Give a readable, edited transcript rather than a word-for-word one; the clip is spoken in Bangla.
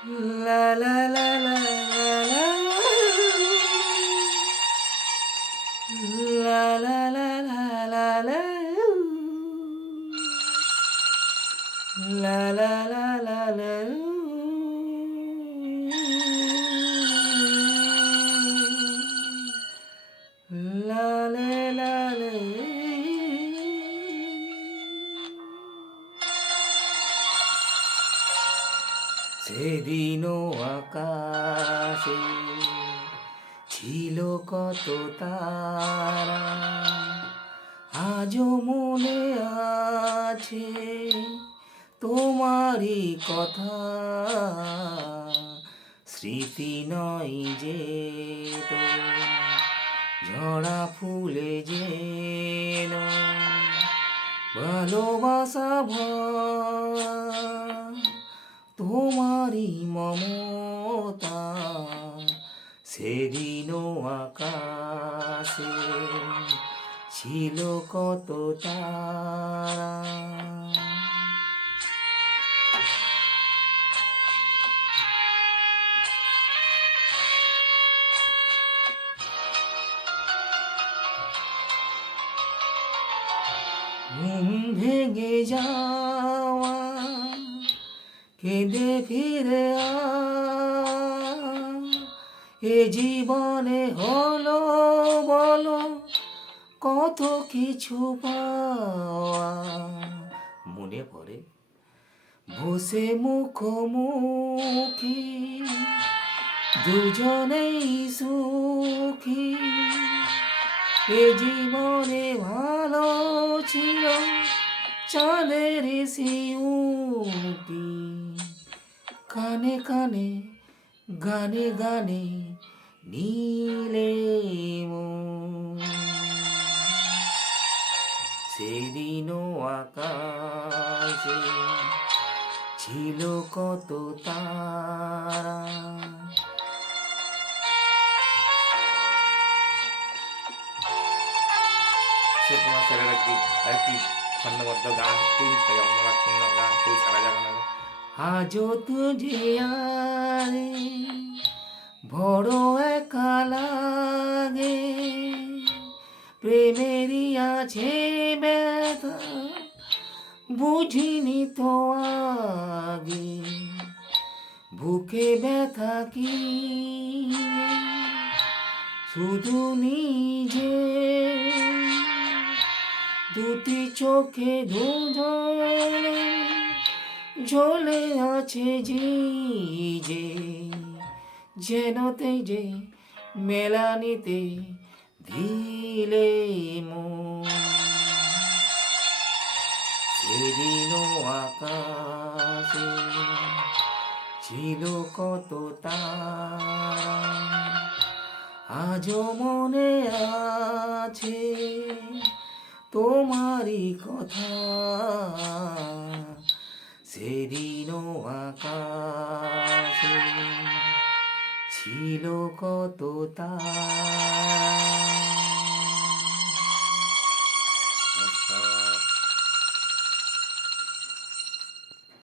La la la la la la. La la la la la la. La la la la la. La la la la. সেদিনও আকাশে ছিল কত তারা, আজও মনে আছে তোমারই কথা। স্মৃতি নয় যে তো ঝরা ফুলে যেন ভালোবাসা ভরা তোমারই মমতা। সেদিনও আকাশে ছিল কত তারা। ঘুম ভেঙে যাওয়া কেঁদে ফিরে এ জীবনে হলো বলো কত কিছু পাওয়া। মনে পড়ে বসে মুখোমুখি দুজনেই সুখী, এ জীবনে ভালো ছিল চাঁদের সিউটি। কানে কানে গানে গানে নীলে মন। সেদিনও আকাশে ছিল কত তারা। তোমার ছেলের একটি ছন্দবদ্ধ গান, খুবই অনুরাগপূর্ণ গান, খুবই সারা যাবে না। আজও তুঝে আরে বড় একা লাগে, প্রেমেরই আছে ব্যথা বুঝিনি তো আগে। বুকে ব্যথা কি শুধু নিজে, দুটি চোখে দুজনে ঝোলে আছে যে যেনতে যে মেলানিতে দিলে মন। সেদিনও আকাশে ছিল কত তারা, আজও মনে আছে তোমারই কথা। সেদিনও আকাশে ছিল কত তারা।